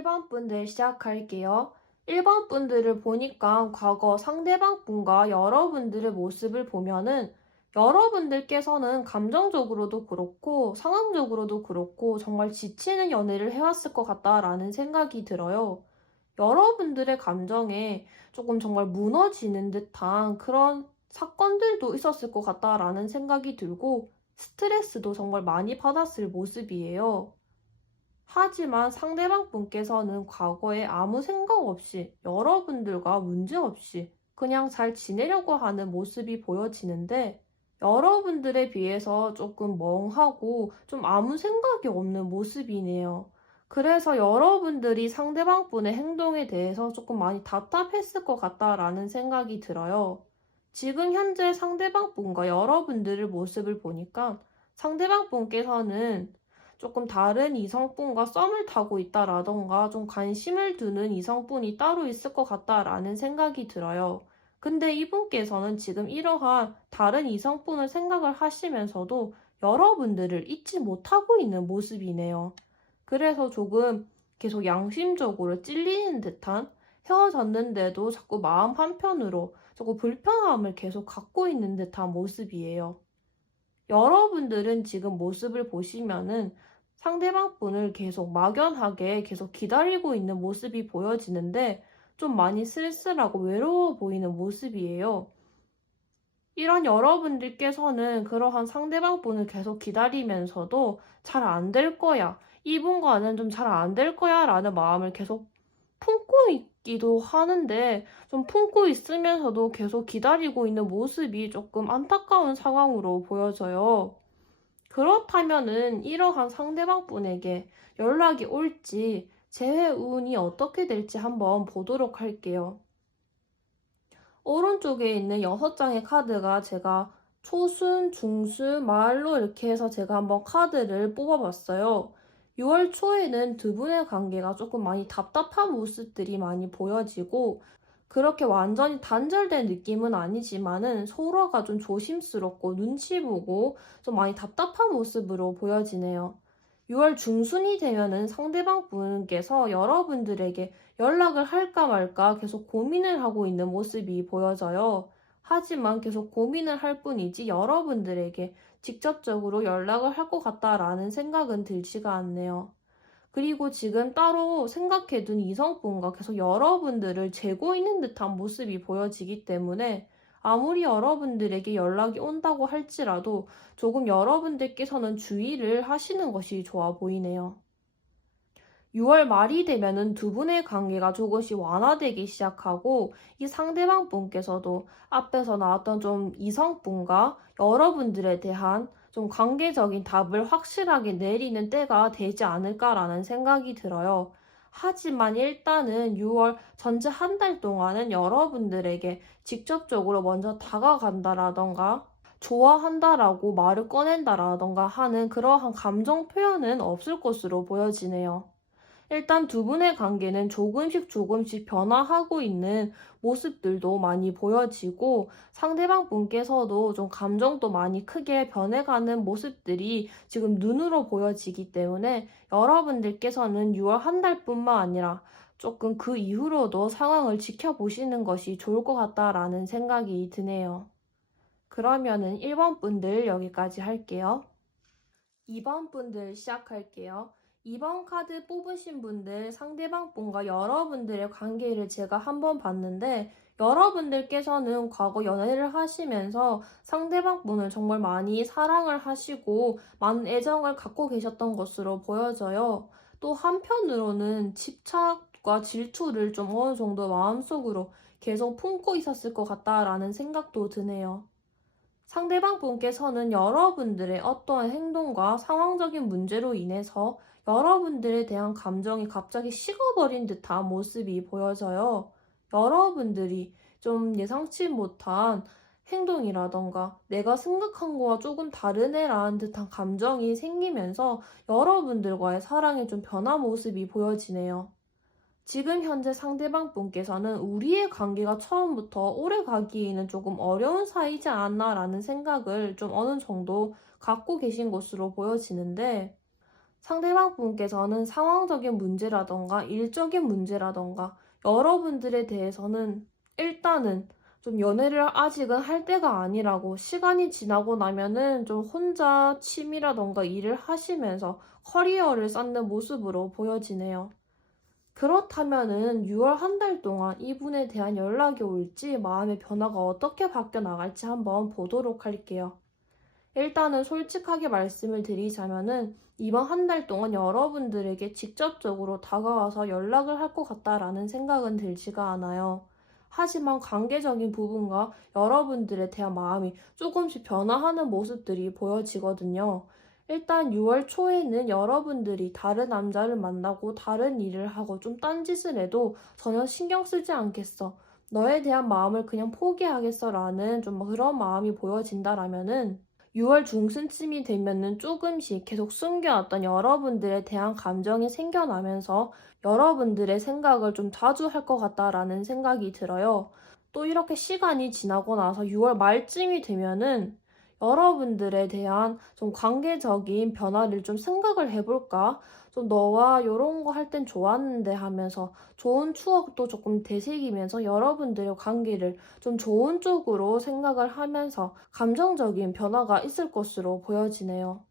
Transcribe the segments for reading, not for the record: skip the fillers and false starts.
1번 분들 시작할게요. 1번 분들을 보니까 과거 상대방 분과 여러분들의 모습을 보면은 여러분들께서는 감정적으로도 그렇고 상황적으로도 그렇고 정말 지치는 연애를 해왔을 것 같다라는 생각이 들어요. 여러분들의 감정에 조금 정말 무너지는 듯한 그런 사건들도 있었을 것 같다라는 생각이 들고 스트레스도 정말 많이 받았을 모습이에요. 하지만 상대방 분께서는 과거에 아무 생각 없이 여러분들과 문제 없이 그냥 잘 지내려고 하는 모습이 보여지는데 여러분들에 비해서 조금 멍하고 좀 아무 생각이 없는 모습이네요. 그래서 여러분들이 상대방 분의 행동에 대해서 조금 많이 답답했을 것 같다라는 생각이 들어요. 지금 현재 상대방 분과 여러분들의 모습을 보니까 상대방 분께서는 조금 다른 이성분과 썸을 타고 있다라던가 좀 관심을 두는 이성분이 따로 있을 것 같다라는 생각이 들어요. 근데 이분께서는 지금 이러한 다른 이성분을 생각을 하시면서도 여러분들을 잊지 못하고 있는 모습이네요. 그래서 조금 계속 양심적으로 찔리는 듯한 헤어졌는데도 자꾸 마음 한편으로 조금 불편함을 계속 갖고 있는 듯한 모습이에요. 여러분들은 지금 모습을 보시면은 상대방 분을 계속 막연하게 계속 기다리고 있는 모습이 보여지는데 좀 많이 쓸쓸하고 외로워 보이는 모습이에요. 이런 여러분들께서는 그러한 상대방 분을 계속 기다리면서도 잘 안 될 거야. 이분과는 좀 잘 안 될 거야 라는 마음을 계속 품고 있기도 하는데 좀 품고 있으면서도 계속 기다리고 있는 모습이 조금 안타까운 상황으로 보여져요. 그렇다면은 이러한 상대방 분에게 연락이 올지 재회 운이 어떻게 될지 한번 보도록 할게요. 오른쪽에 있는 6장의 카드가 제가 초순, 중순, 말로 이렇게 해서 제가 한번 카드를 뽑아봤어요. 6월 초에는 두 분의 관계가 조금 많이 답답한 모습들이 많이 보여지고 그렇게 완전히 단절된 느낌은 아니지만은 서로가 좀 조심스럽고 눈치 보고 좀 많이 답답한 모습으로 보여지네요. 6월 중순이 되면은 상대방 분께서 여러분들에게 연락을 할까 말까 계속 고민을 하고 있는 모습이 보여져요. 하지만 계속 고민을 할 뿐이지 여러분들에게 직접적으로 연락을 할 것 같다라는 생각은 들지가 않네요. 그리고 지금 따로 생각해둔 이성분과 계속 여러분들을 재고 있는 듯한 모습이 보여지기 때문에 아무리 여러분들에게 연락이 온다고 할지라도 조금 여러분들께서는 주의를 하시는 것이 좋아 보이네요. 6월 말이 되면은 두 분의 관계가 조금씩 완화되기 시작하고 이 상대방 분께서도 앞에서 나왔던 좀 이성분과 여러분들에 대한 좀 관계적인 답을 확실하게 내리는 때가 되지 않을까라는 생각이 들어요. 하지만 일단은 6월 전체 한 달 동안은 여러분들에게 직접적으로 먼저 다가간다라던가 좋아한다라고 말을 꺼낸다라던가 하는 그러한 감정 표현은 없을 것으로 보여지네요. 일단 두 분의 관계는 조금씩 변화하고 있는 모습들도 많이 보여지고 상대방 분께서도 좀 감정도 많이 크게 변해가는 모습들이 지금 눈으로 보여지기 때문에 여러분들께서는 6월 한 달뿐만 아니라 조금 그 이후로도 상황을 지켜보시는 것이 좋을 것 같다라는 생각이 드네요. 그러면은 1번 분들 여기까지 할게요. 2번 분들 시작할게요. 2번 카드 뽑으신 분들 상대방 분과 여러분들의 관계를 제가 한번 봤는데 여러분들께서는 과거 연애를 하시면서 상대방 분을 정말 많이 사랑을 하시고 많은 애정을 갖고 계셨던 것으로 보여져요. 또 한편으로는 집착과 질투를 좀 어느 정도 마음속으로 계속 품고 있었을 것 같다라는 생각도 드네요. 상대방 분께서는 여러분들의 어떠한 행동과 상황적인 문제로 인해서 여러분들에 대한 감정이 갑자기 식어버린 듯한 모습이 보여져요. 여러분들이 좀 예상치 못한 행동이라던가 내가 생각한 거와 조금 다른 애라는 듯한 감정이 생기면서 여러분들과의 사랑에 좀 변한 모습이 보여지네요. 지금 현재 상대방 분께서는 우리의 관계가 처음부터 오래 가기에는 조금 어려운 사이지 않나라는 생각을 좀 어느 정도 갖고 계신 것으로 보여지는데 상대방 분께서는 상황적인 문제라던가 일적인 문제라던가 여러분들에 대해서는 일단은 좀 연애를 아직은 할 때가 아니라고 시간이 지나고 나면은 좀 혼자 취미라던가 일을 하시면서 커리어를 쌓는 모습으로 보여지네요. 그렇다면은 6월 한 달 동안 이분에 대한 연락이 올지 마음의 변화가 어떻게 바뀌어 나갈지 한번 보도록 할게요. 일단은 솔직하게 말씀을 드리자면은 이번 한 달 동안 여러분들에게 직접적으로 다가와서 연락을 할 것 같다라는 생각은 들지가 않아요. 하지만 관계적인 부분과 여러분들에 대한 마음이 조금씩 변화하는 모습들이 보여지거든요. 일단 6월 초에는 여러분들이 다른 남자를 만나고 다른 일을 하고 좀 딴짓을 해도 전혀 신경 쓰지 않겠어. 너에 대한 마음을 그냥 포기하겠어 라는 좀 그런 마음이 보여진다라면은 6월 중순쯤이 되면은 조금씩 계속 숨겨왔던 여러분들에 대한 감정이 생겨나면서 여러분들의 생각을 좀 자주 할 것 같다라는 생각이 들어요. 또 이렇게 시간이 지나고 나서 6월 말쯤이 되면은 여러분들에 대한 좀 관계적인 변화를 좀 생각을 해볼까? 좀 너와 이런 거 할 땐 좋았는데 하면서 좋은 추억도 조금 되새기면서 여러분들의 관계를 좀 좋은 쪽으로 생각을 하면서 감정적인 변화가 있을 것으로 보여지네요.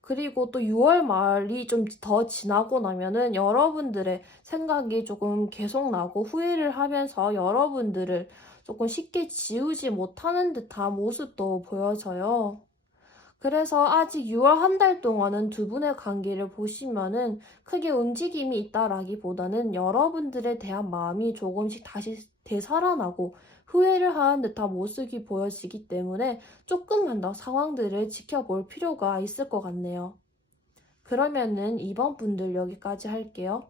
그리고 또 6월 말이 좀 더 지나고 나면은 여러분들의 생각이 조금 계속 나고 후회를 하면서 여러분들을 조금 쉽게 지우지 못하는 듯한 모습도 보여져요. 그래서 아직 6월 한 달 동안은 두 분의 관계를 보시면은 크게 움직임이 있다라기보다는 여러분들에 대한 마음이 조금씩 다시 되살아나고 후회를 하는 듯한 모습이 보여지기 때문에 조금만 더 상황들을 지켜볼 필요가 있을 것 같네요. 그러면은 2번 분들 여기까지 할게요.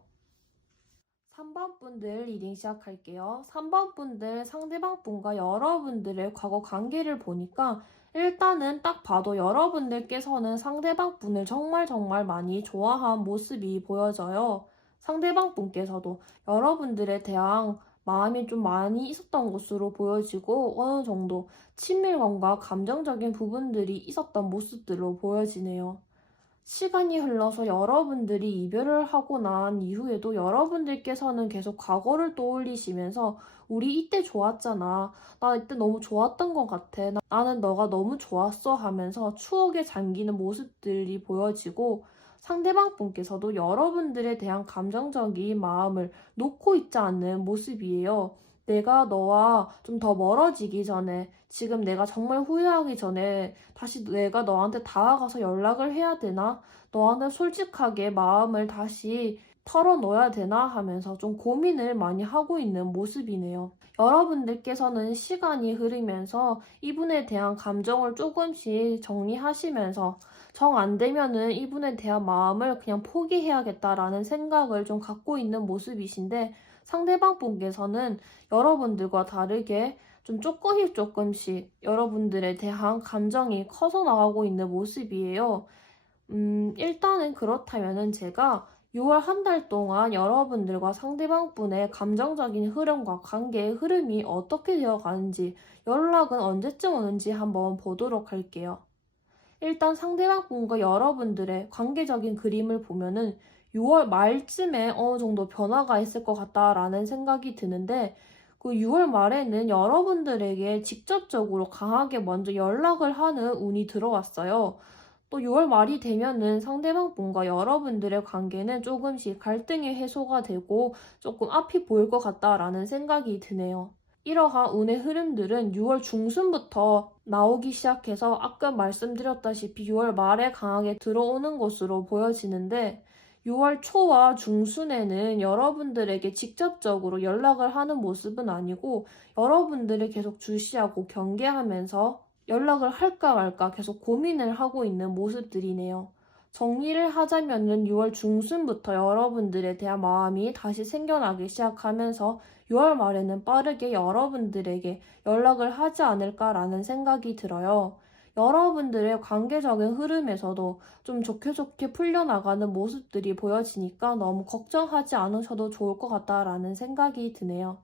3번 분들 리딩 시작할게요. 3번 분들 상대방 분과 여러분들의 과거 관계를 보니까 일단은 딱 봐도 여러분들께서는 상대방 분을 정말 정말 많이 좋아한 모습이 보여져요. 상대방 분께서도 여러분들에 대한 마음이 좀 많이 있었던 것으로 보여지고 어느 정도 친밀감과 감정적인 부분들이 있었던 모습들로 보여지네요. 시간이 흘러서 여러분들이 이별을 하고 난 이후에도 여러분들께서는 계속 과거를 떠올리시면서 우리 이때 좋았잖아. 나 이때 너무 좋았던 것 같아. 나는 너가 너무 좋았어 하면서 추억에 잠기는 모습들이 보여지고 상대방 분께서도 여러분들에 대한 감정적인 마음을 놓고 있지 않는 모습이에요. 내가 너와 좀 더 멀어지기 전에 지금 내가 정말 후회하기 전에 다시 내가 너한테 다가가서 연락을 해야 되나? 너한테 솔직하게 마음을 다시 털어놓아야 되나? 하면서 좀 고민을 많이 하고 있는 모습이네요. 여러분들께서는 시간이 흐르면서 이분에 대한 감정을 조금씩 정리하시면서 정 안 되면은 이분에 대한 마음을 그냥 포기해야겠다라는 생각을 좀 갖고 있는 모습이신데 상대방 분께서는 여러분들과 다르게 좀 조금씩 여러분들에 대한 감정이 커서 나가고 있는 모습이에요. 일단은 그렇다면은 제가 6월 한 달 동안 여러분들과 상대방 분의 감정적인 흐름과 관계의 흐름이 어떻게 되어 가는지, 연락은 언제쯤 오는지 한번 보도록 할게요. 일단 상대방 분과 여러분들의 관계적인 그림을 보면은 6월 말쯤에 어느 정도 변화가 있을 것 같다라는 생각이 드는데 그 6월 말에는 여러분들에게 직접적으로 강하게 먼저 연락을 하는 운이 들어왔어요. 또 6월 말이 되면은 상대방 분과 여러분들의 관계는 조금씩 갈등이 해소가 되고 조금 앞이 보일 것 같다라는 생각이 드네요. 이러한 운의 흐름들은 6월 중순부터 나오기 시작해서 아까 말씀드렸다시피 6월 말에 강하게 들어오는 것으로 보여지는데 6월 초와 중순에는 여러분들에게 직접적으로 연락을 하는 모습은 아니고 여러분들을 계속 주시하고 경계하면서 연락을 할까 말까 계속 고민을 하고 있는 모습들이네요. 정리를 하자면은 6월 중순부터 여러분들에 대한 마음이 다시 생겨나기 시작하면서 6월 말에는 빠르게 여러분들에게 연락을 하지 않을까라는 생각이 들어요. 여러분들의 관계적인 흐름에서도 좀 좋게 좋게 풀려나가는 모습들이 보여지니까 너무 걱정하지 않으셔도 좋을 것 같다라는 생각이 드네요.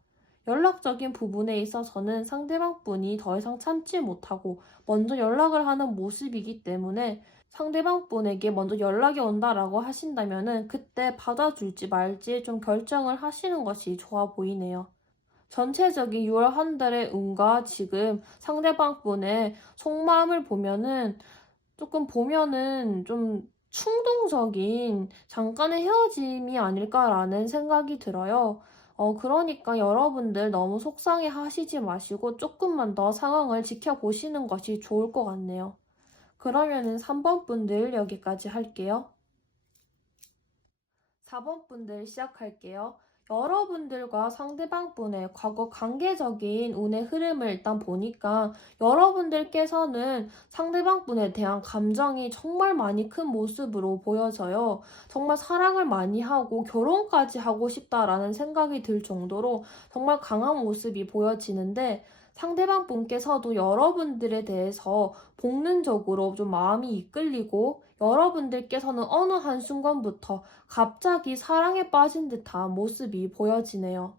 연락적인 부분에 있어서는 상대방 분이 더 이상 참지 못하고 먼저 연락을 하는 모습이기 때문에 상대방 분에게 먼저 연락이 온다라고 하신다면은 그때 받아줄지 말지 좀 결정을 하시는 것이 좋아 보이네요. 전체적인 6월 한 달의 운과 지금 상대방 분의 속마음을 보면은 조금 보면은 좀 충동적인 잠깐의 헤어짐이 아닐까라는 생각이 들어요. 그러니까 여러분들 너무 속상해 하시지 마시고 조금만 더 상황을 지켜보시는 것이 좋을 것 같네요. 그러면은 3번 분들 여기까지 할게요. 4번 분들 시작할게요. 여러분들과 상대방 분의 과거 관계적인 운의 흐름을 일단 보니까 여러분들께서는 상대방 분에 대한 감정이 정말 많이 큰 모습으로 보여져요. 정말 사랑을 많이 하고 결혼까지 하고 싶다라는 생각이 들 정도로 정말 강한 모습이 보여지는데 상대방 분께서도 여러분들에 대해서 본능적으로 좀 마음이 이끌리고 여러분들께서는 어느 한순간부터 갑자기 사랑에 빠진 듯한 모습이 보여지네요.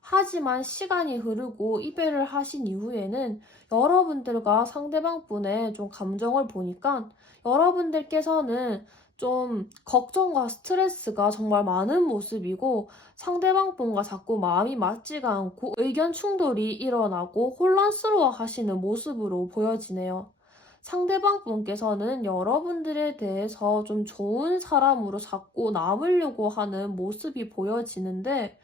하지만 시간이 흐르고 이별을 하신 이후에는 여러분들과 상대방 분의 좀 감정을 보니까 여러분들께서는 좀 걱정과 스트레스가 정말 많은 모습이고 상대방 분과 자꾸 마음이 맞지가 않고 의견 충돌이 일어나고 혼란스러워 하시는 모습으로 보여지네요. 상대방 분께서는 여러분들에 대해서 좀 좋은 사람으로 자꾸 남으려고 하는 모습이 보여지는데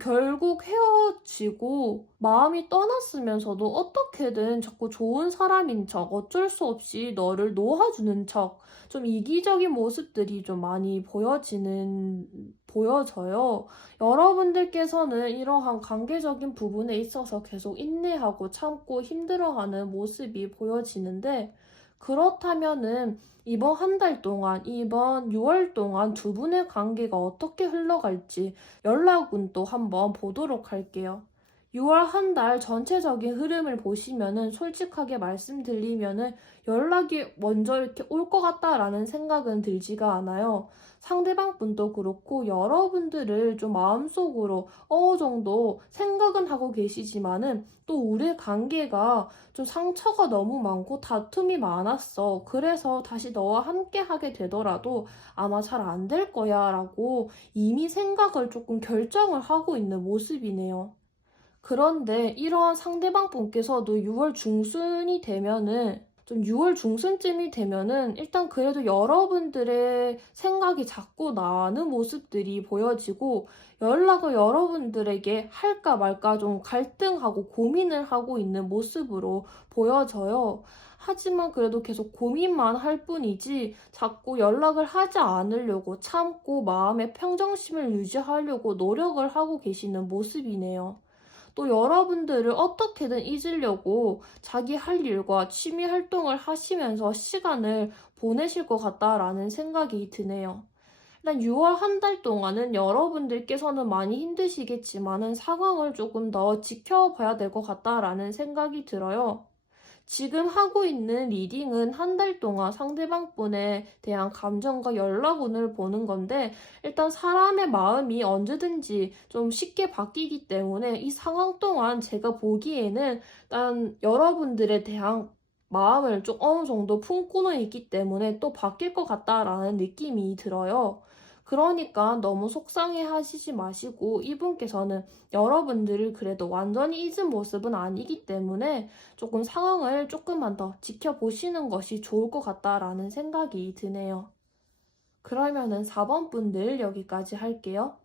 결국 헤어지고 마음이 떠났으면서도 어떻게든 자꾸 좋은 사람인 척, 어쩔 수 없이 너를 놓아주는 척, 좀 이기적인 모습들이 좀 많이 보여져요. 여러분들께서는 이러한 관계적인 부분에 있어서 계속 인내하고 참고 힘들어하는 모습이 보여지는데, 그렇다면은 이번 한 달 동안, 이번 6월 동안 두 분의 관계가 어떻게 흘러갈지 연락은 또 한번 보도록 할게요. 6월 한 달 전체적인 흐름을 보시면은 솔직하게 말씀드리면은 연락이 먼저 이렇게 올 것 같다라는 생각은 들지가 않아요. 상대방 분도 그렇고 여러분들을 좀 마음속으로 어느 정도 생각은 하고 계시지만은 또 우리 관계가 좀 상처가 너무 많고 다툼이 많았어. 그래서 다시 너와 함께 하게 되더라도 아마 잘 안 될 거야 라고 이미 생각을 조금 결정을 하고 있는 모습이네요. 그런데 이러한 상대방 분께서도 6월 중순이 되면은 좀 6월 중순쯤이 되면은 일단 그래도 여러분들의 생각이 자꾸 나는 모습들이 보여지고 연락을 여러분들에게 할까 말까 좀 갈등하고 고민을 하고 있는 모습으로 보여져요. 하지만 그래도 계속 고민만 할 뿐이지 자꾸 연락을 하지 않으려고 참고 마음의 평정심을 유지하려고 노력을 하고 계시는 모습이네요. 또 여러분들을 어떻게든 잊으려고 자기 할 일과 취미 활동을 하시면서 시간을 보내실 것 같다라는 생각이 드네요. 일단 6월 한 달 동안은 여러분들께서는 많이 힘드시겠지만은 상황을 조금 더 지켜봐야 될 것 같다라는 생각이 들어요. 지금 하고 있는 리딩은 한 달 동안 상대방 분에 대한 감정과 연락운을 보는 건데 일단 사람의 마음이 언제든지 좀 쉽게 바뀌기 때문에 이 상황 동안 제가 보기에는 일단 여러분들에 대한 마음을 좀 어느 정도 품고는 있기 때문에 또 바뀔 것 같다라는 느낌이 들어요. 그러니까 너무 속상해 하시지 마시고 이분께서는 여러분들을 그래도 완전히 잊은 모습은 아니기 때문에 조금 상황을 조금만 더 지켜보시는 것이 좋을 것 같다라는 생각이 드네요. 그러면은 4번 분들 여기까지 할게요.